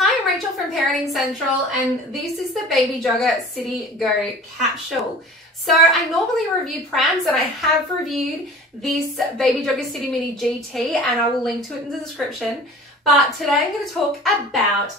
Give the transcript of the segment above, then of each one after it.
Hi, I'm Rachel from Parenting Central, and this is the Baby Jogger City Go capsule. So I normally review prams, and I have reviewed this Baby Jogger City Mini GT, and I will link to it in the description. But today I'm going to talk about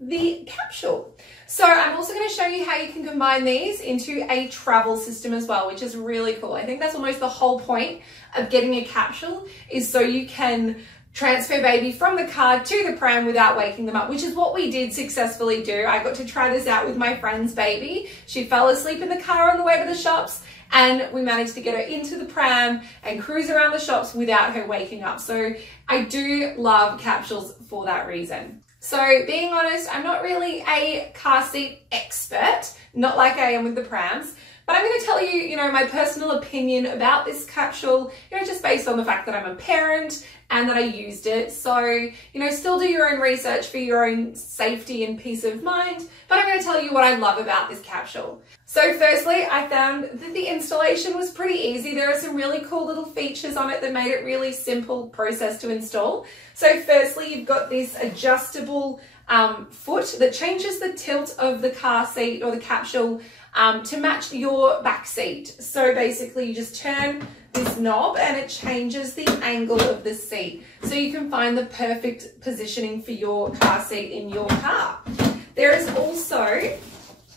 the capsule. So I'm also going to show you how you can combine these into a travel system as well, which is really cool. I think that's almost the whole point of getting a capsule, is so you can transfer baby from the car to the pram without waking them up, which is what we did successfully do. I got to try this out with my friend's baby. She fell asleep in the car on the way to the shops, and we managed to get her into the pram and cruise around the shops without her waking up. So I do love capsules for that reason. So being honest, I'm not really a car seat expert, not like I am with the prams, but I'm going to tell you, my personal opinion about this capsule, just based on the fact that I'm a parent and that I used it. So, still do your own research for your own safety and peace of mind, but I'm going to tell you what I love about this capsule. So firstly, I found that the installation was pretty easy. There are some really cool little features on it that made it really simple process to install. So firstly, you've got this adjustable foot that changes the tilt of the car seat or the capsule to match your back seat. So basically you just turn this knob and it changes the angle of the seat, so you can find the perfect positioning for your car seat in your car. There is also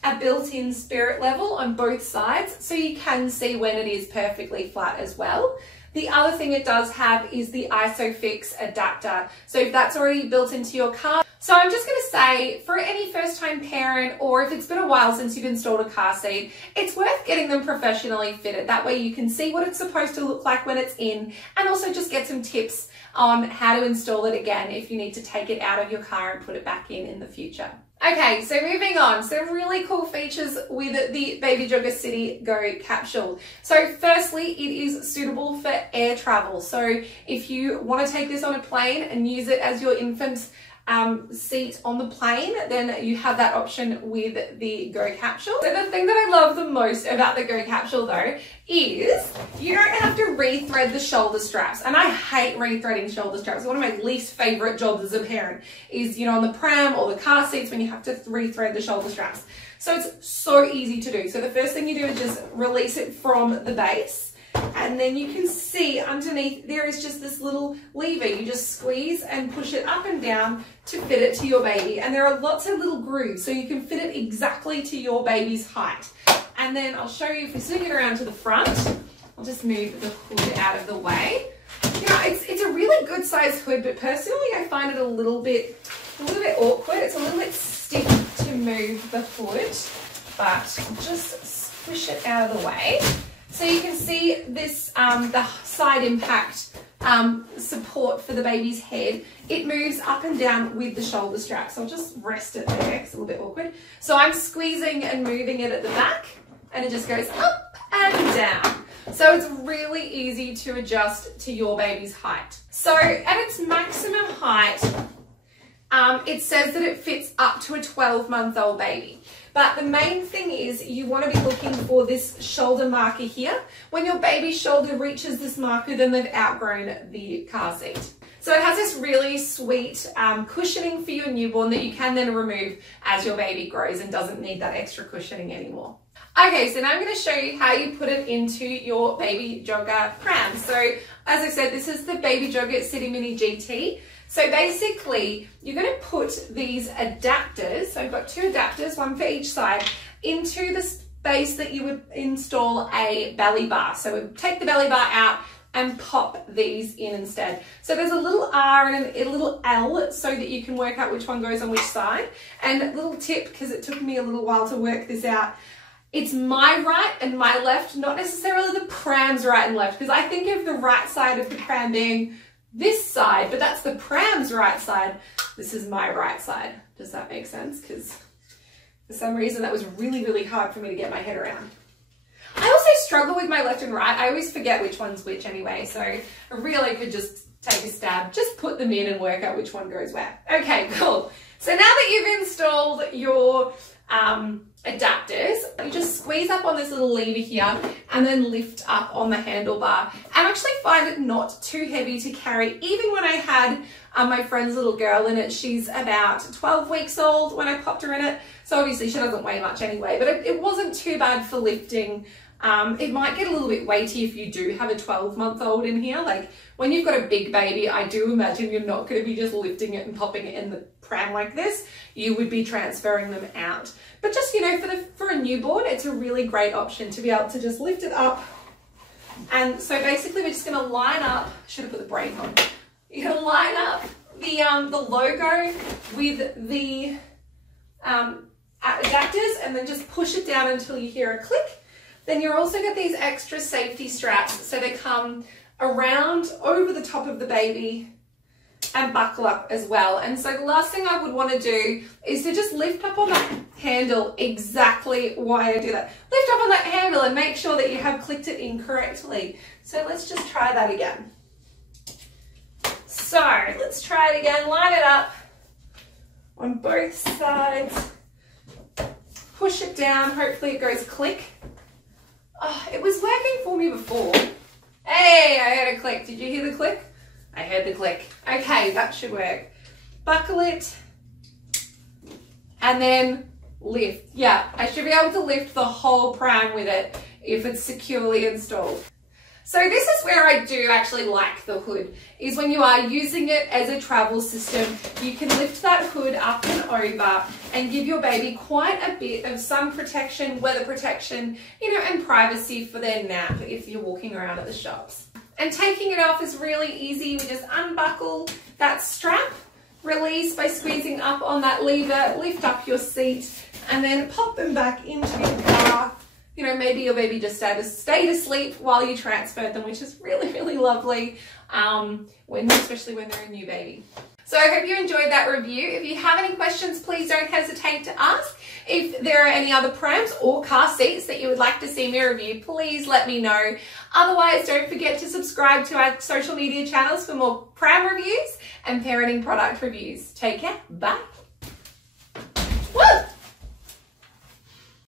a built-in spirit level on both sides, so you can see when it is perfectly flat as well. The other thing it does have is the Isofix Adapter, so if that's already built into your car. So I'm just going to say, for any first-time parent, or if it's been a while since you've installed a car seat, it's worth getting them professionally fitted. That way you can see what it's supposed to look like when it's in, and also just get some tips on how to install it again if you need to take it out of your car and put it back in the future. Okay, so moving on, some really cool features with the Baby Jogger City Go capsule. So firstly, it is suitable for air travel. So if you want to take this on a plane and use it as your infant's seat on the plane, then you have that option with the Go capsule. So the thing that I love the most about the Go capsule though is you don't have to rethread the shoulder straps, and I hate rethreading shoulder straps. One of my least favorite jobs as a parent is on the pram or the car seats when you have to rethread the shoulder straps. So it's so easy to do. So the first thing you do is just release it from the base, and then you can see underneath there is just this little lever. You just squeeze and push it up and down to fit it to your baby. And there are lots of little grooves, so you can fit it exactly to your baby's height. And then I'll show you, if we swing it around to the front, I'll just move the hood out of the way. It's a really good size hood, but personally I find it a little bit awkward. It's a little bit stiff to move the hood, but just squish it out of the way. So you can see this, the side impact support for the baby's head. It moves up and down with the shoulder strap. So I'll just rest it there, it's a little bit awkward. So I'm squeezing and moving it at the back, and it just goes up and down. So it's really easy to adjust to your baby's height. So at its maximum height, it says that it fits up to a 12-month-old baby. But the main thing is you want to be looking for this shoulder marker here. When your baby's shoulder reaches this marker, then they've outgrown the car seat. So it has this really sweet cushioning for your newborn that you can then remove as your baby grows and doesn't need that extra cushioning anymore. Okay, so now I'm going to show you how you put it into your Baby Jogger pram. So as I said, this is the Baby Jogger City Mini GT. So basically, you're going to put these adapters, so I've got two adapters, one for each side, into the space that you would install a belly bar. So we take the belly bar out and pop these in instead. So there's a little R and a little L so that you can work out which one goes on which side. And a little tip, because it took me a little while to work this out, it's my right and my left, not necessarily the pram's right and left, because I think of the right side of the pram being this side, but that's the pram's right side. This is my right side. Does that make sense? Because for some reason that was really, really hard for me to get my head around. I also struggle with my left and right. I always forget which one's which anyway, so I really could just take a stab, just put them in and work out which one goes where. Okay, cool. So now that you've installed your adapters. You just squeeze up on this little lever here and then lift up on the handlebar, and actually find it not too heavy to carry. Even when I had my friend's little girl in it, she's about 12 weeks old when I popped her in it, so obviously she doesn't weigh much anyway, but it wasn't too bad for lifting. It might get a little bit weighty if you do have a 12-month-old in here. Like when you've got a big baby, I do imagine you're not going to be just lifting it and popping it in the pram like this. You would be transferring them out. But just, you know, for a newborn, it's a really great option to be able to just lift it up. And so basically we're just going to line up, should have put the brake on. You're going to line up the logo with the adapters and then just push it down until you hear a click. Then you're also got these extra safety straps, so they come around over the top of the baby and buckle up as well. And so the last thing I would want to do is to just lift up on that handle exactly why I do that. Lift up on that handle and make sure that you have clicked it in correctly. So let's just try that again. So let's try it again. Line it up on both sides. Push it down. Hopefully it goes click. Oh, it was working for me before. Hey, I heard a click. Did you hear the click? I heard the click. Okay, that should work. Buckle it and then lift. Yeah, I should be able to lift the whole pram with it if it's securely installed. So this is where I do actually like the hood, is when you are using it as a travel system, you can lift that hood up and over and give your baby quite a bit of sun protection, weather protection, you know, and privacy for their nap if you're walking around at the shops. And taking it off is really easy. We just unbuckle that strap, release by squeezing up on that lever, lift up your seat, and then pop them back into your car. You know, maybe your baby just stayed asleep while you transferred them, which is really, really lovely, especially when they're a new baby. So I hope you enjoyed that review. If you have any questions, please don't hesitate to ask. If there are any other prams or car seats that you would like to see me review, please let me know. Otherwise, don't forget to subscribe to our social media channels for more pram reviews and parenting product reviews. Take care. Bye.